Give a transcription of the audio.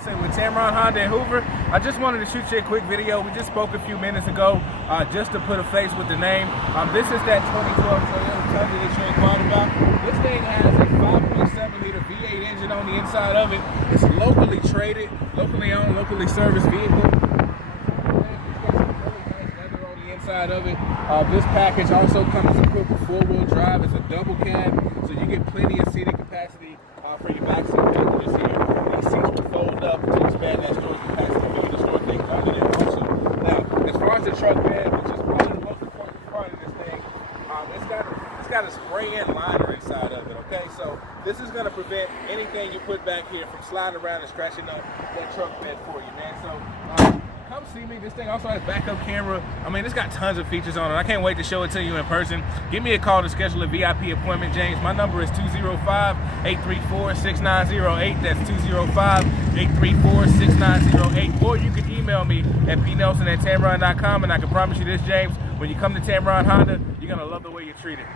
With Tameron Honda and Hoover. I just wanted to shoot you a quick video. We just spoke a few minutes ago just to put a face with the name. This is that 2012 Toyota Tundra that you inquired about. This thing has a 5.7 liter V8 engine on the inside of it. It's locally traded, locally owned, locally serviced vehicle. Inside of it. This package also comes equipped with 4-wheel drive. It's a double cab, so you get plenty of seating capacity for your back seat. These seats will fold up to expand that storage capacity for you to store things under there also. Now, as far as the truck bed, which is probably the most important part of this thing, it's got a spray-in liner inside of it. Okay, so this is going to prevent anything you put back here from sliding around and scratching up that truck bed for you, man. So. Come see me. This thing also has backup camera. I mean, it's got tons of features on it. I can't wait to show it to you in person. Give me a call to schedule a VIP appointment, James. My number is 205-834-6908. That's 205-834-6908. Or you can email me at pnelson@tameron.com, and I can promise you this, James, when you come to Tameron Honda, you're going to love the way you're treated.